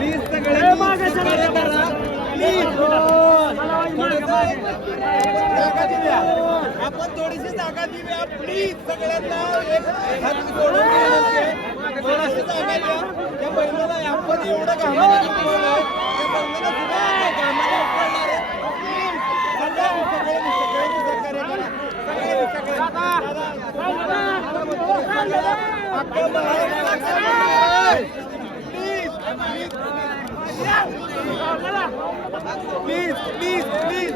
Please सगळे सहकार्य करा प्लीज. जागा दिल्या आपण थोडीशी जागा दिल्या प्लीज सगळ्यांना एक हात जोडून विनंती आहे. थोडीशी जागा द्या त्या बहिणीला. आपण एवढं घामाने उकळलंय त्या बहिणीला सुद्धा घामाने उकळणार आहे. प्लीज सगळ्यांनी सहकार्य करा. प्लीज प्लीज प्लीज प्लीज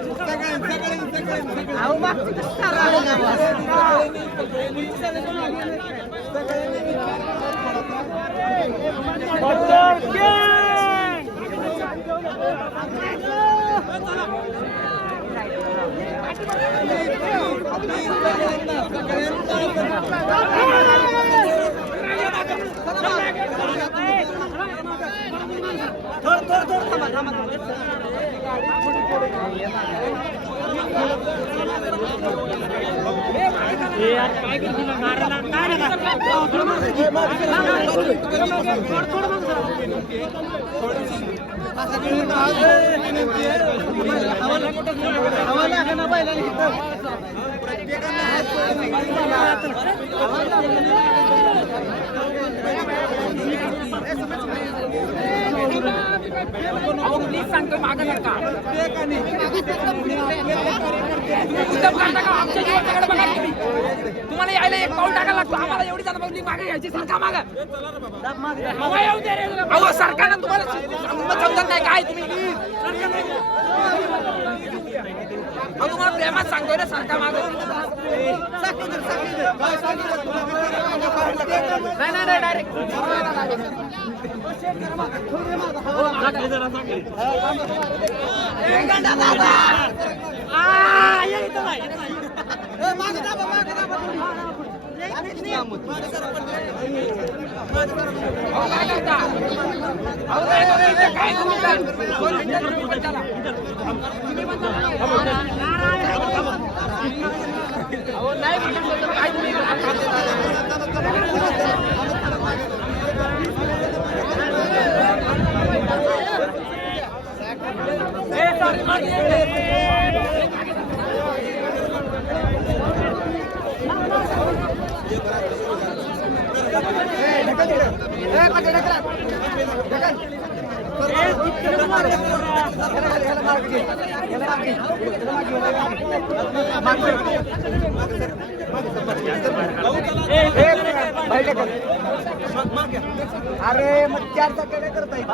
सांगतो मागं नका आमच्या जीवाच्याकडे बघा तुम्ही. तुम्हाला यायला एक पाऊल टाकायला लागतो. आम्हाला एवढी जाता पाऊल मागे घ्यायची. सरका मागं अहो सरकारनं तुम्हाला समजत नाही काय तुम्ही. तुम्हाला प्रेमात सांगतोय ना सरकार मागं. नाही डायरेक्ट अरे मग 4 चाक काय करता येईल.